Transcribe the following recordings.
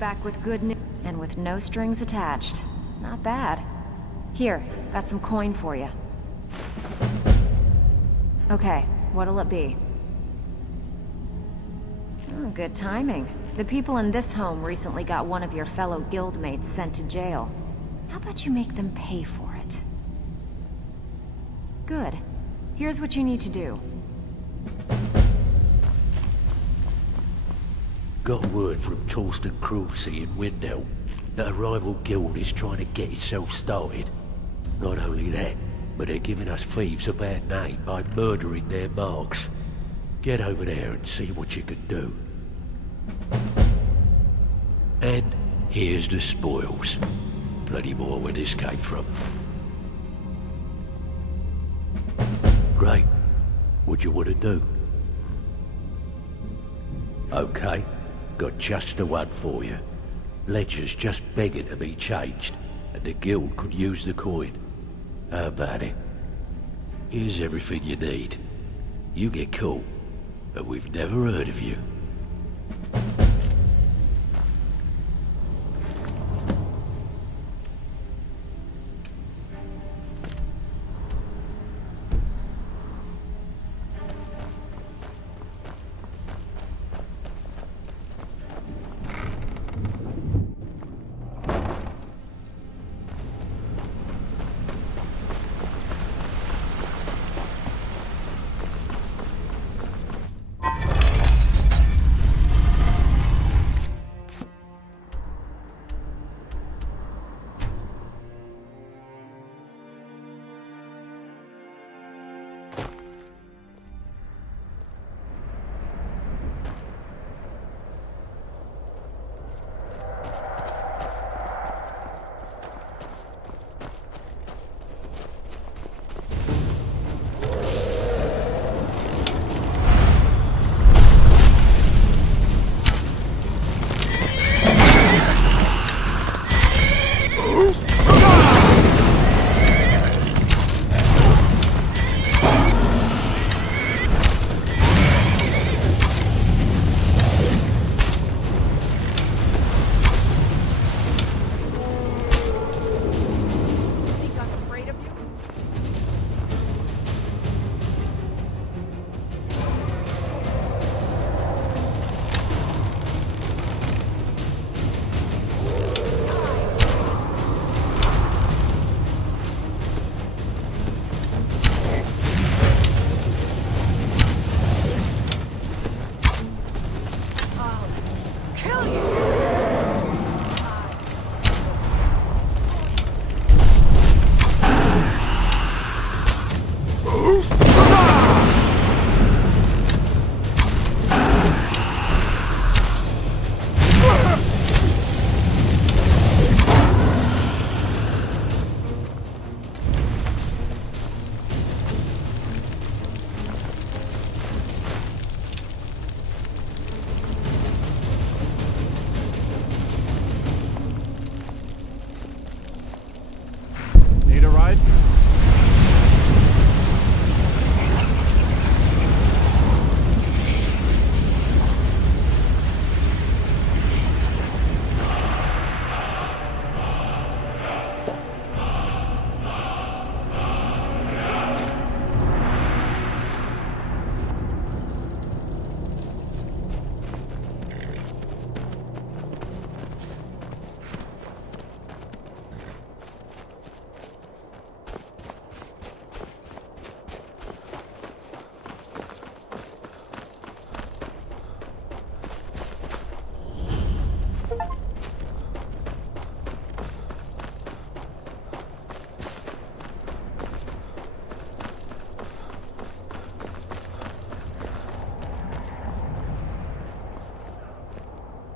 back with good news and with no strings attached. Not bad. Here, got some coin for you. Okay, what'll it be? Oh, good timing. The people in this home recently got one of your fellow guildmates sent to jail. How about you make them pay for it? Good. Here's what you need to do. Got word from Torsten Cruel-Sea in Windhelm that a rival guild is trying to get itself started. Not only that, but they're giving us thieves a bad name by murdering their marks. Get over there and see what you can do. And here's the spoils. Plenty more where this came from. Great. What you want to do? Okay. Got just the one for you. Ledger's just begging to be changed, and the guild could use the coin. How about it? Here's everything you need. You get caught, but we've never heard of you.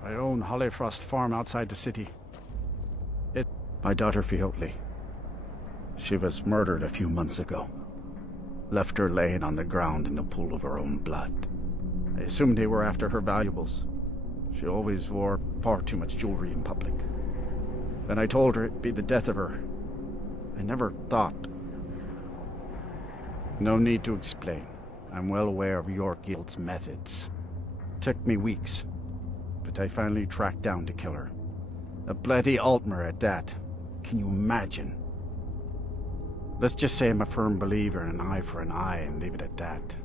I own Hollyfrost Farm outside the city. My daughter Fjotli. She was murdered a few months ago. Left her laying on the ground in a pool of her own blood. I assumed they were after her valuables. She always wore far too much jewelry in public. When I told her it'd be the death of her, I never thought. No need to explain. I'm well aware of your guild's methods. Took me weeks, but I finally tracked down to kill her. A bloody Altmer at that. Can you imagine? Let's just say I'm a firm believer in an eye for an eye and leave it at that.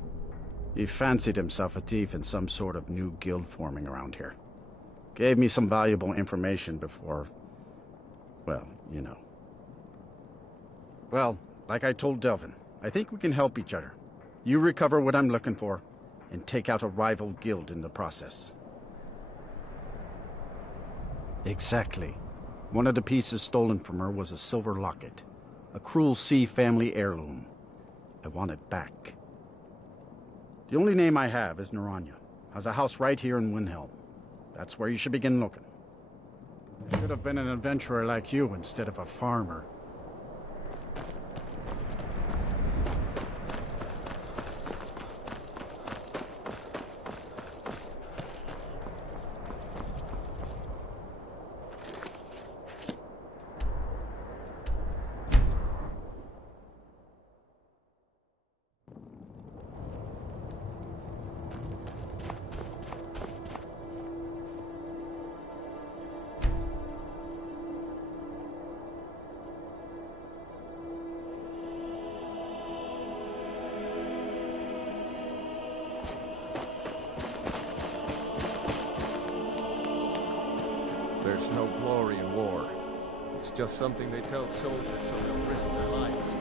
He fancied himself a thief in some sort of new guild forming around here. Gave me some valuable information before... well, you know. Well, like I told Delvin, I think we can help each other. You recover what I'm looking for, and take out a rival guild in the process. Exactly. One of the pieces stolen from her was a silver locket. A Cruel-Sea family heirloom. I want it back. The only name I have is Niranye. Has a house right here in Windhelm. That's where you should begin looking. I should have been an adventurer like you instead of a farmer. There's no glory in war. It's just something they tell soldiers so they'll risk their lives.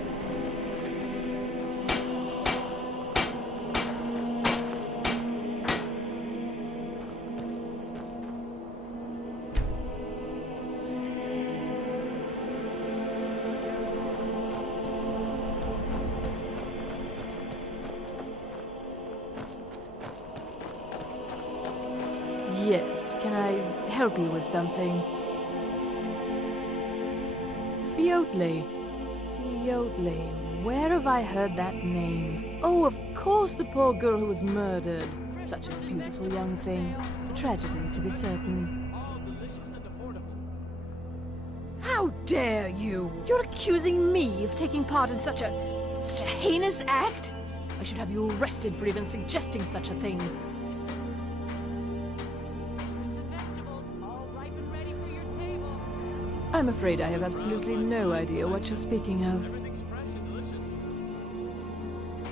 Yes, can I help you with something? Fjotli. Fjotli. Where have I heard that name? Oh, of course, the poor girl who was murdered. Such a beautiful young thing. A tragedy, to be certain. How dare you! You're accusing me of taking part in such a heinous act? I should have you arrested for even suggesting such a thing. I'm afraid I have absolutely no idea what you're speaking of.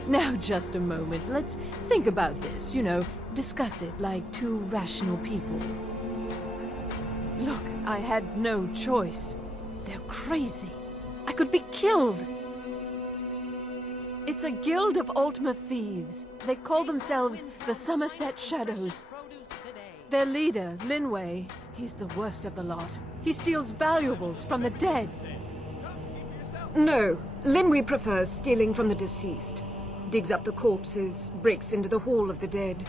Now, just a moment. Let's think about this, you know, discuss it like two rational people. Look, I had no choice. They're crazy. I could be killed. It's a guild of Altmer thieves. They call themselves the Summerset Shadows. Their leader, Linway, he's the worst of the lot. He steals valuables from the dead. No, Linway prefers stealing from the deceased. Digs up the corpses, breaks into the Hall of the Dead.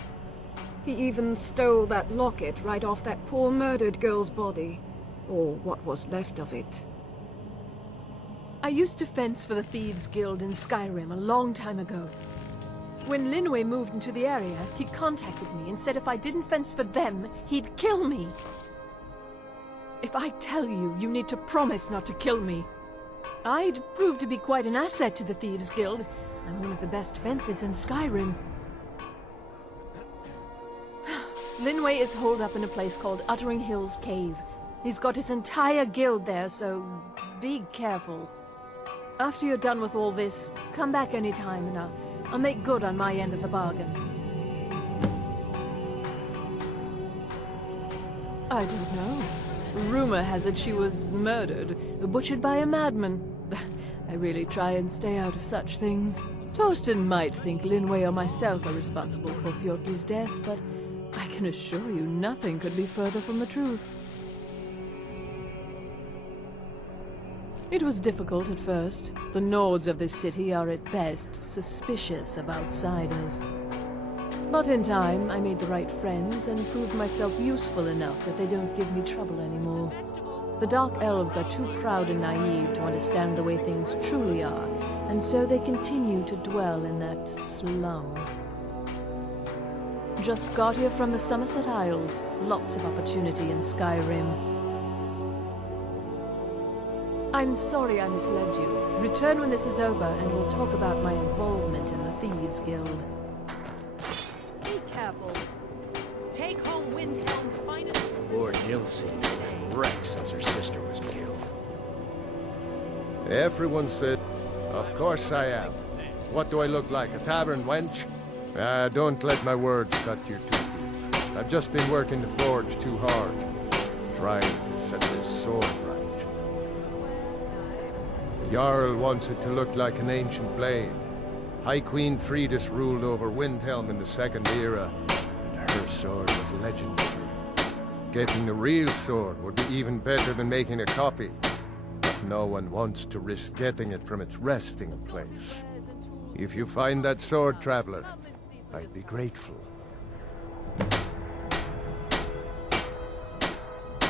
He even stole that locket right off that poor murdered girl's body. Or what was left of it. I used to fence for the Thieves Guild in Skyrim a long time ago. When Linway moved into the area, he contacted me and said if I didn't fence for them, he'd kill me. If I tell you, you need to promise not to kill me. I'd prove to be quite an asset to the Thieves Guild. I'm one of the best fencers in Skyrim. Linway is holed up in a place called Uttering Hills Cave. He's got his entire guild there, so be careful. After you're done with all this, come back anytime and I'll make good on my end of the bargain. I don't know. Rumor has it she was murdered, butchered by a madman. I really try and stay out of such things. Torsten might think Linway or myself are responsible for Fjotli's death, but I can assure you nothing could be further from the truth. It was difficult at first. The Nords of this city are at best suspicious of outsiders. But in time, I made the right friends and proved myself useful enough that they don't give me trouble anymore. The Dark Elves are too proud and naive to understand the way things truly are, and so they continue to dwell in that slum. Just got here from the Summerset Isles. Lots of opportunity in Skyrim. I'm sorry I misled you. Return when this is over, and we'll talk about my involvement in the Thieves Guild. Be careful. Take home Windhelm's finest... Lord Nilsson, wrecks since her sister was killed. Everyone said, of course I am. What do I look like, a tavern wench? Don't let my words cut you too deep. I've just been working the forge too hard, trying to set this sword right. The Jarl wants it to look like an ancient blade. High Queen Fridis ruled over Windhelm in the Second Era, and her sword was legendary. Getting the real sword would be even better than making a copy. But no one wants to risk getting it from its resting place. If you find that sword, traveler, I'd be grateful.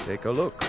Take a look.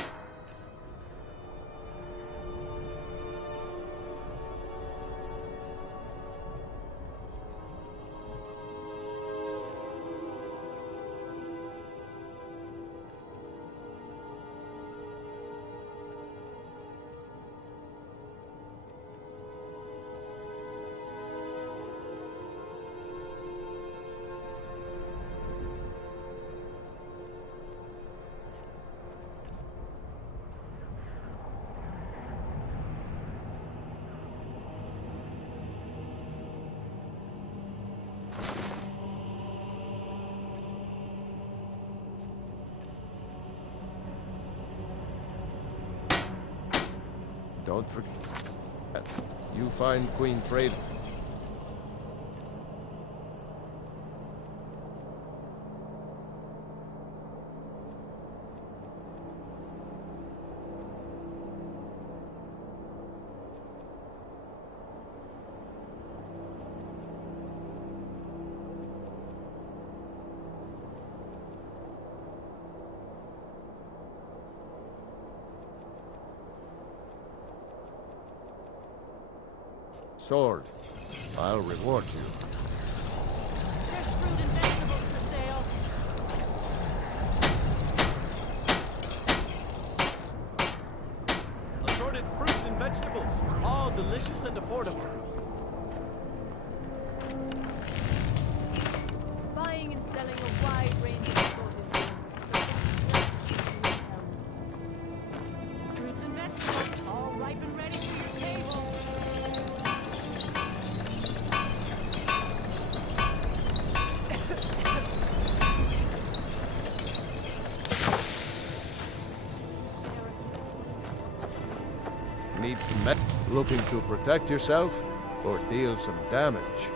Don't forget, you find Queen Freyda. Sword. I'll reward you. Fresh fruit and vegetables for sale. Assorted fruits and vegetables, all delicious and affordable. Buying and selling a wide range of assorted goods. Fruits and vegetables, all ripe and ready for your table. Need some med. Looking to protect yourself or deal some damage?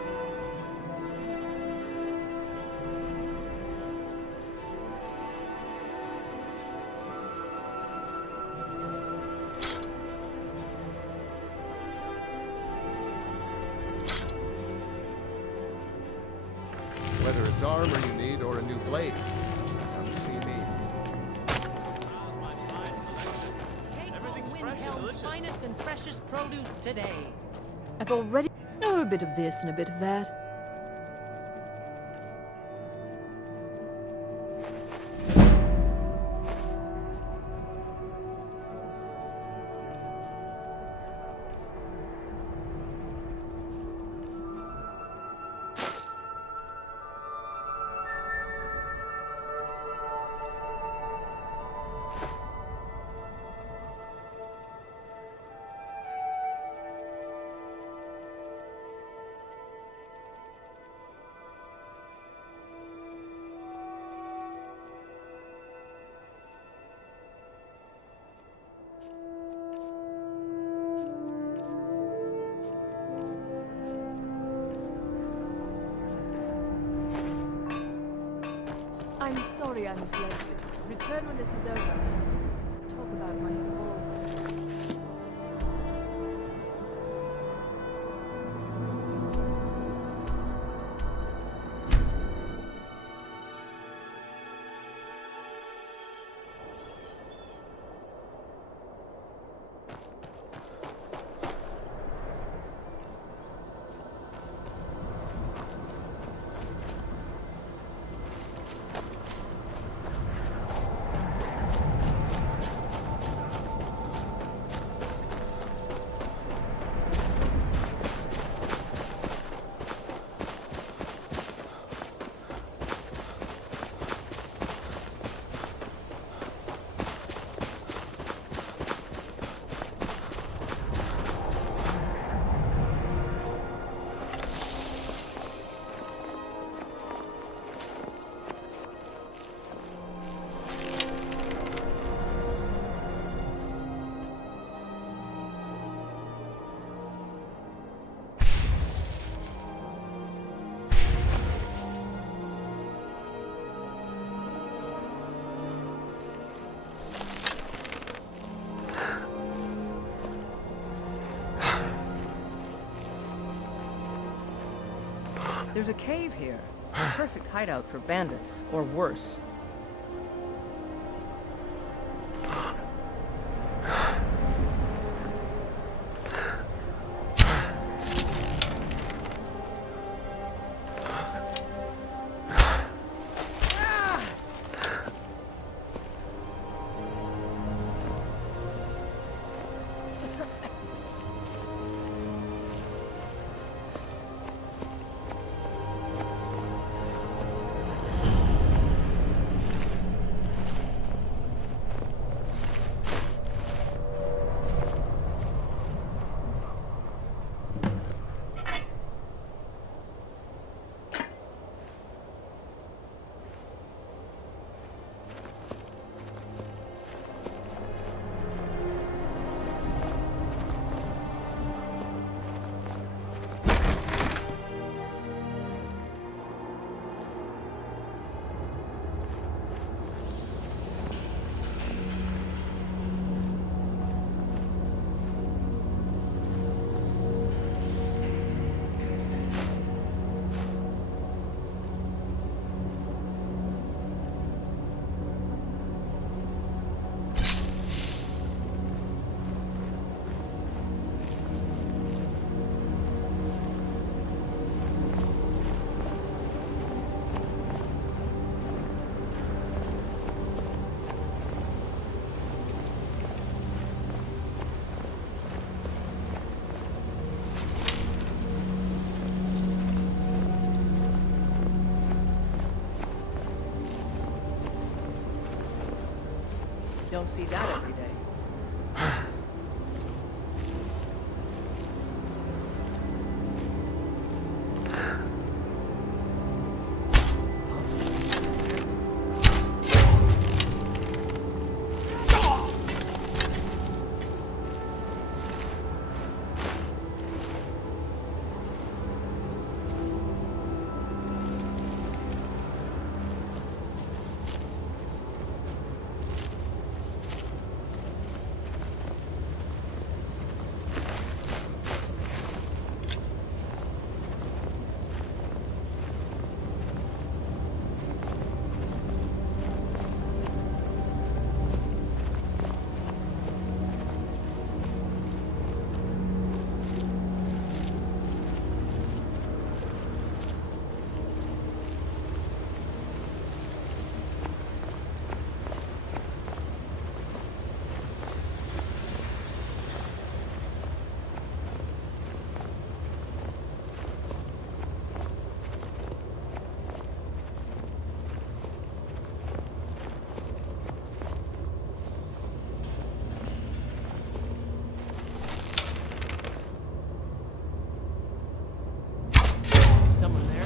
Whether it's armor you need or a new blade, come see me. Windhelm's finest and freshest produce today. I've already know a bit of this and a bit of that. I'm sorry I misled you. Return when this is over and talk about my involvement. There's a cave here. A perfect hideout for bandits, or worse. Don't see that every day. Someone there.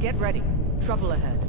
Get ready. Trouble ahead.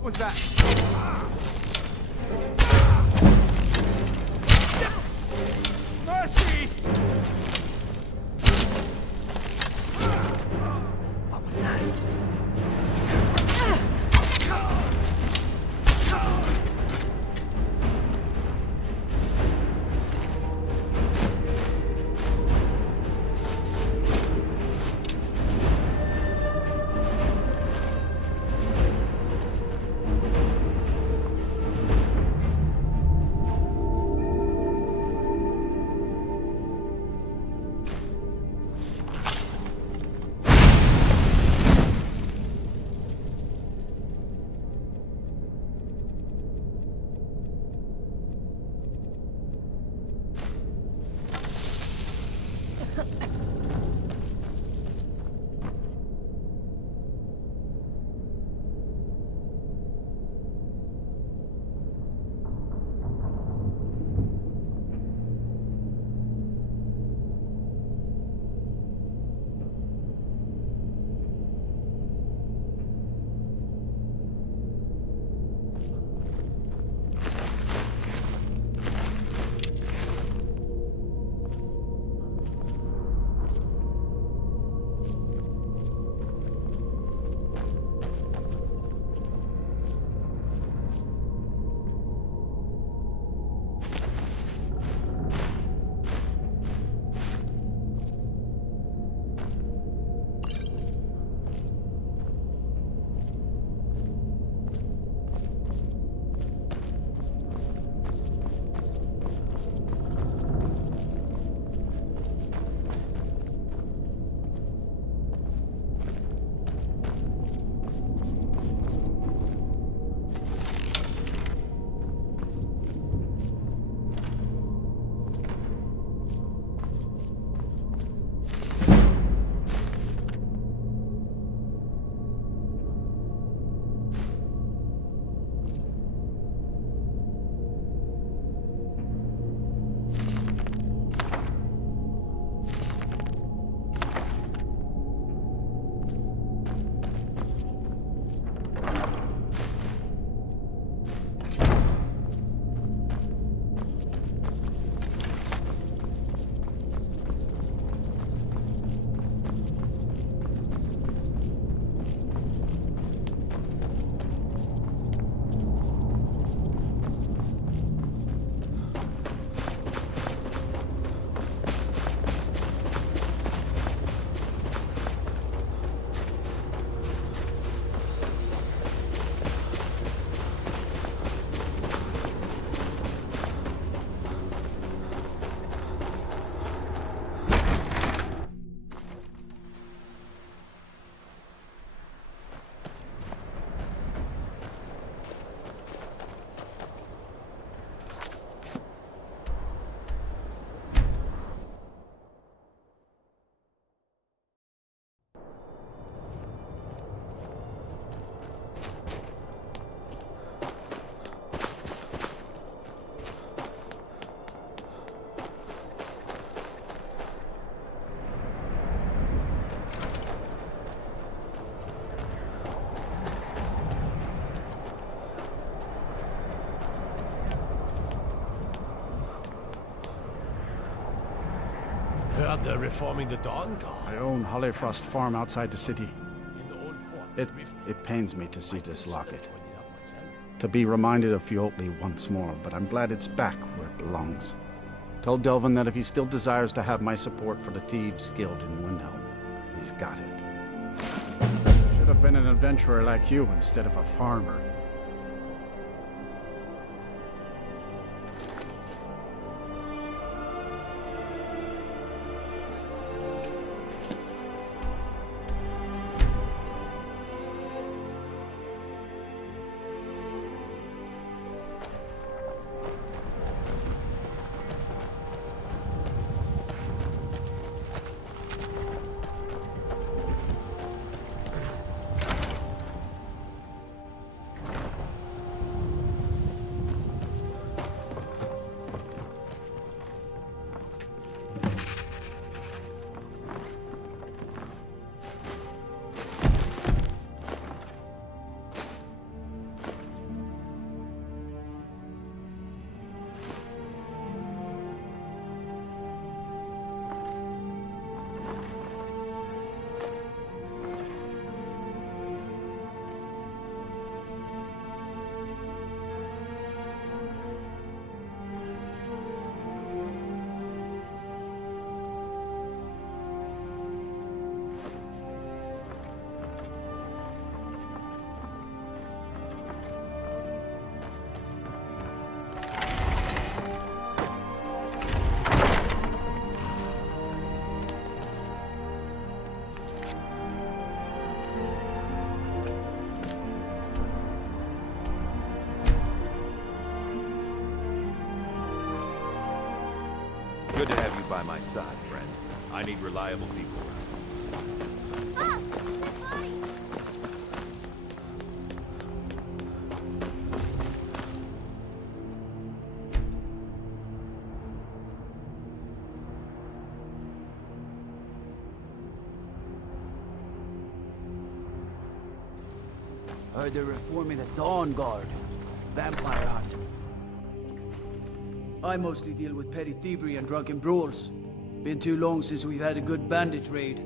What was that? Mercy! What was that? Heard they're reforming the Dawn Guard. I own Holyfrost Farm outside the city. In the old fort. It pains me to see this locket. To be reminded of Fjotli once more, but I'm glad it's back where it belongs. Told Delvin that if he still desires to have my support for the Thieves Guild in Windhelm, he's got it. Should have been an adventurer like you instead of a farmer. Good to have you by my side, friend. I need reliable people around. Ah! Dead body! Heard they're reforming the Dawn Guard. Vampire hunt. I mostly deal with petty thievery and drunken brawls. Been too long since we've had a good bandit raid.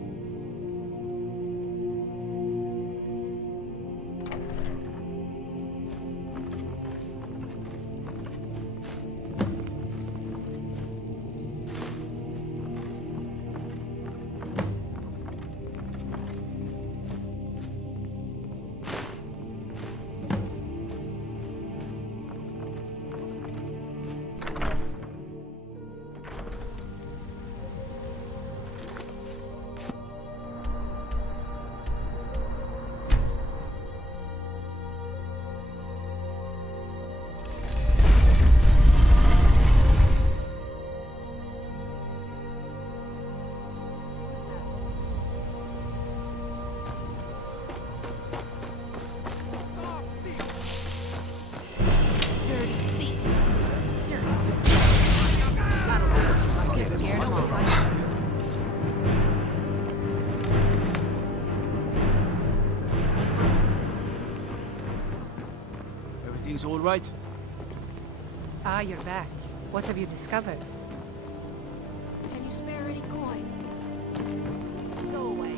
Everything's all right? Ah, you're back. What have you discovered? Can you spare any coin? Go away.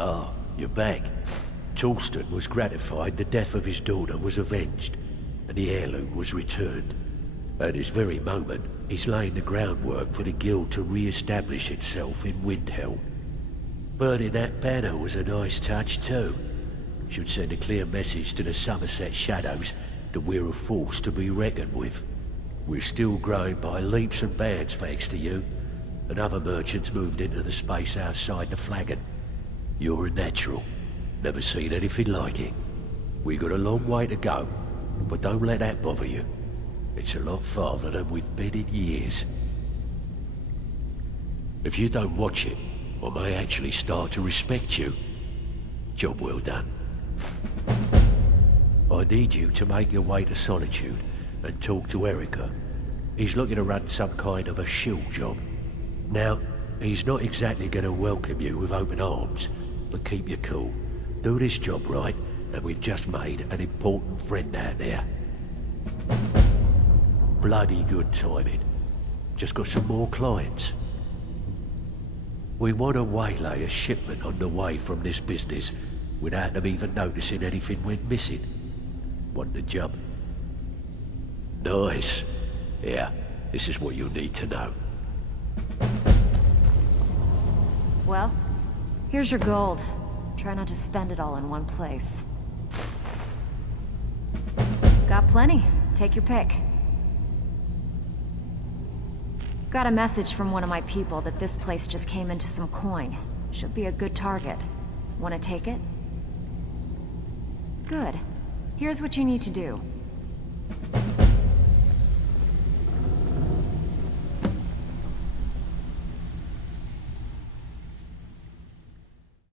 Ah, you're back. Torsten was gratified the death of his daughter was avenged, and the heirloom was returned. At this very moment, he's laying the groundwork for the guild to re-establish itself in Windhelm. Burning that banner was a nice touch too. Should send a clear message to the Summerset Shadows that we're a force to be reckoned with. We're still growing by leaps and bounds thanks to you, and other merchants moved into the space outside the flagon. You're a natural. Never seen anything like it. We got a long way to go, but don't let that bother you. It's a lot farther than we've been in years. If you don't watch it, I may actually start to respect you. Job well done. I need you to make your way to Solitude and talk to Erica. He's looking to run some kind of a shield job. Now, he's not exactly going to welcome you with open arms, but keep your cool. Do this job right, and we've just made an important friend out there. Bloody good timing. Just got some more clients. We want to waylay a shipment on the way from this business without them even noticing anything went missing. Want the job? Nice. Yeah, this is what you need to know. Well, here's your gold. Try not to spend it all in one place. Got plenty. Take your pick. Got a message from one of my people that this place just came into some coin. Should be a good target. Want to take it? Good. Here's what you need to do.